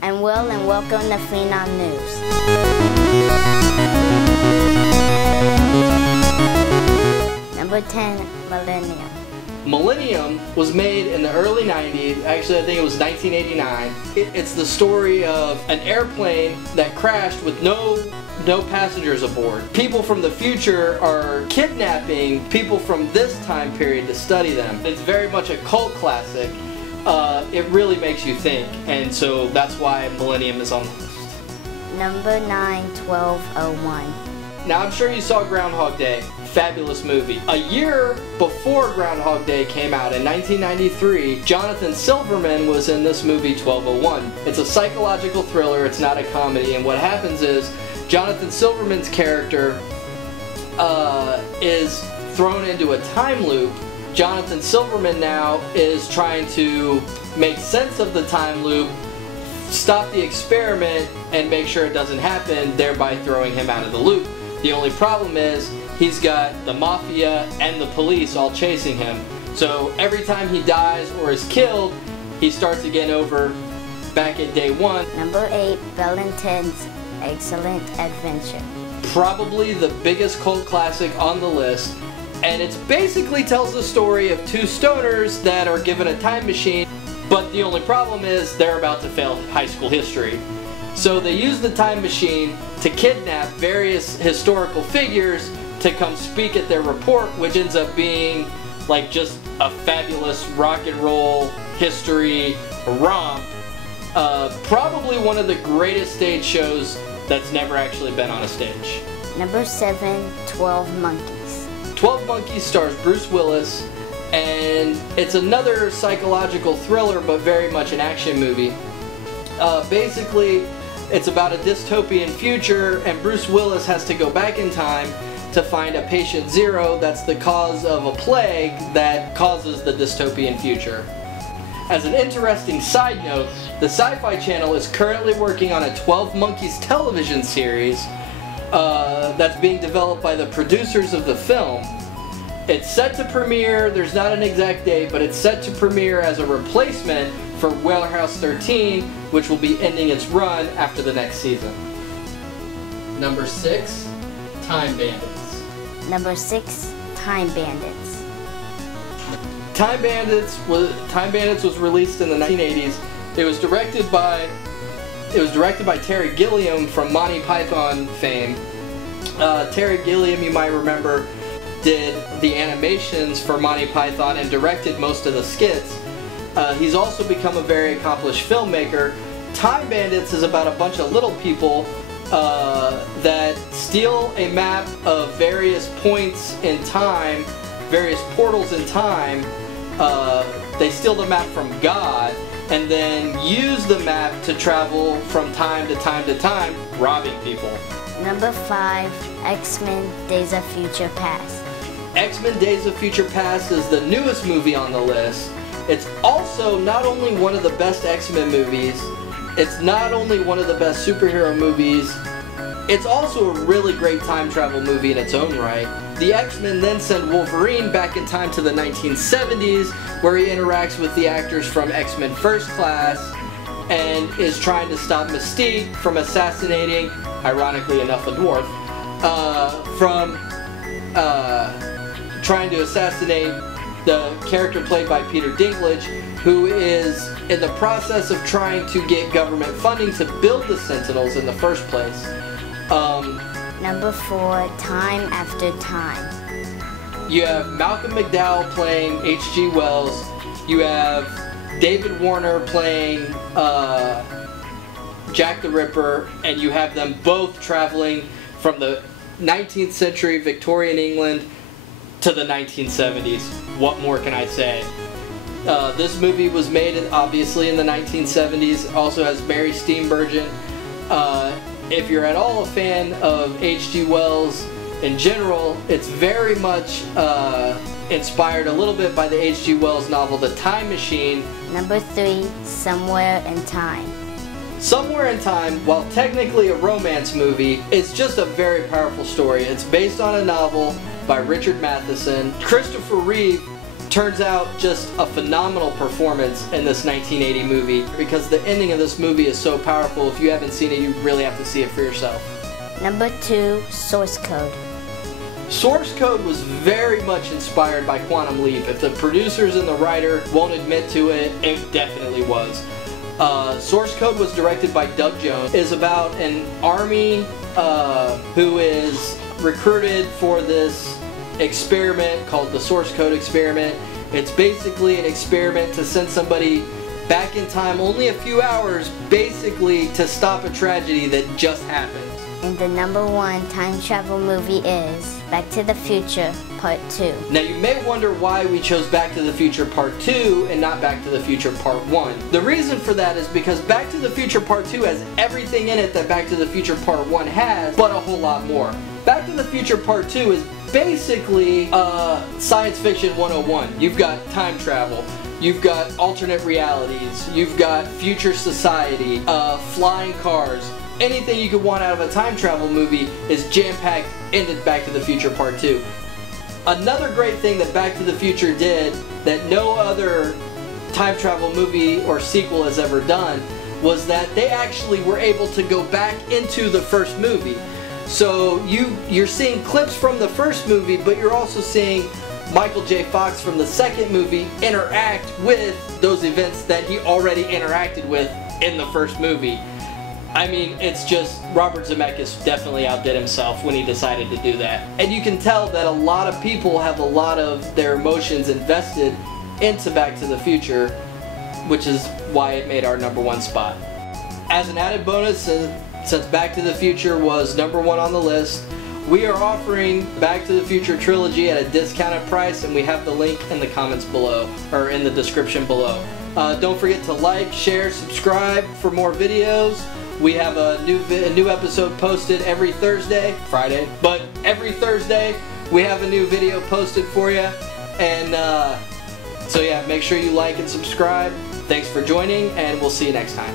I'm Will, and welcome to Phenome News. Number 10, Millennium. Millennium was made in the early 90s, actually I think it was 1989. It's the story of an airplane that crashed with no passengers aboard. People from the future are kidnapping people from this time period to study them. It's very much a cult classic. It really makes you think, and so that's why Millennium is on the list. Number 9, 1201. Now I'm sure you saw Groundhog Day. Fabulous movie. A year before Groundhog Day came out in 1993, Jonathan Silverman was in this movie 1201. It's a psychological thriller, it's not a comedy, and what happens is Jonathan Silverman's character is thrown into a time loop. Jonathan Silverman now is trying to make sense of the time loop, stop the experiment, and make sure it doesn't happen, thereby throwing him out of the loop. The only problem is he's got the mafia and the police all chasing him. So every time he dies or is killed, he starts again over back at day one. Number 8, Bill and Ted's Excellent Adventure. Probably the biggest cult classic on the list. And it basically tells the story of two stoners that are given a time machine, but the only problem is they're about to fail high school history. So they use the time machine to kidnap various historical figures to come speak at their report, which ends up being like just a fabulous rock and roll history romp. Probably one of the greatest stage shows that's never actually been on a stage. Number 7, 12 Monkeys. 12 Monkeys stars Bruce Willis, and it's another psychological thriller, but very much an action movie. Basically, it's about a dystopian future, and Bruce Willis has to go back in time to find a patient zero that's the cause of a plague that causes the dystopian future. As an interesting side note, the Sci-Fi Channel is currently working on a 12 Monkeys television series that's being developed by the producers of the film. It's set to premiere, there's not an exact date, but it's set to premiere as a replacement for Warehouse 13, which will be ending its run after the next season. Number 6, Time Bandits. Number 6, Time Bandits. Time Bandits was released in the 1980s. It was directed by Terry Gilliam from Monty Python fame. Terry Gilliam, you might remember, did the animations for Monty Python and directed most of the skits. He's also become a very accomplished filmmaker. Time Bandits is about a bunch of little people that steal a map of various points in time, various portals in time. They steal the map from God and then use the map to travel from time to time to time, robbing people. Number 5, X-Men Days of Future Past. X-Men Days of Future Past is the newest movie on the list. It's also not only one of the best X-Men movies, it's not only one of the best superhero movies, it's also a really great time travel movie in its own right. The X-Men then send Wolverine back in time to the 1970s, where he interacts with the actors from X-Men First Class and is trying to stop Mystique from assassinating, ironically enough, a dwarf, trying to assassinate the character played by Peter Dinklage, who is in the process of trying to get government funding to build the Sentinels in the first place. Number 4, Time After Time. You have Malcolm McDowell playing H.G. Wells. You have David Warner playing Jack the Ripper, and you have them both traveling from the 19th century Victorian England to the 1970s. What more can I say? This movie was made obviously in the 1970s. It also has Mary Steenburgen. If you're at all a fan of H.G. Wells in general, it's very much inspired a little bit by the H.G. Wells novel The Time Machine. Number 3, Somewhere in Time. Somewhere in Time, while technically a romance movie, it's just a very powerful story. It's based on a novel by Richard Matheson. Christopher Reeve turns out just a phenomenal performance in this 1980 movie, because the ending of this movie is so powerful. If you haven't seen it, you really have to see it for yourself. Number 2, Source Code. Source Code was very much inspired by Quantum Leap. If the producers and the writer won't admit to it, it definitely was. Source Code was directed by Doug Jones. It is about an army who is recruited for this experiment called the Source Code experiment. It's basically an experiment to send somebody back in time only a few hours, basically to stop a tragedy that just happened. And the number 1 time travel movie is Back to the Future Part 2. Now you may wonder why we chose Back to the Future Part 2 and not Back to the Future Part 1. The reason for that is because Back to the Future Part 2 has everything in it that Back to the Future Part 1 has, but a whole lot more. Back to the Future Part 2 is basically science fiction 101. You've got time travel, you've got alternate realities, you've got future society, flying cars. Anything you could want out of a time travel movie is jam-packed into Back to the Future Part 2. Another great thing that Back to the Future did that no other time travel movie or sequel has ever done was that they actually were able to go back into the first movie. So you're seeing clips from the first movie, but you're also seeing Michael J. Fox from the second movie interact with those events that he already interacted with in the first movie. I mean, it's just, Robert Zemeckis definitely outdid himself when he decided to do that. And you can tell that a lot of people have a lot of their emotions invested into Back to the Future, which is why it made our number 1 spot. As an added bonus, since Back to the Future was number 1 on the list, we are offering Back to the Future Trilogy at a discounted price, and we have the link in the comments below, or in the description below. Don't forget to like, share, subscribe for more videos. We have a new episode posted every Thursday, Friday, but every Thursday we have a new video posted for you. And so yeah, make sure you like and subscribe. Thanks for joining, and we'll see you next time.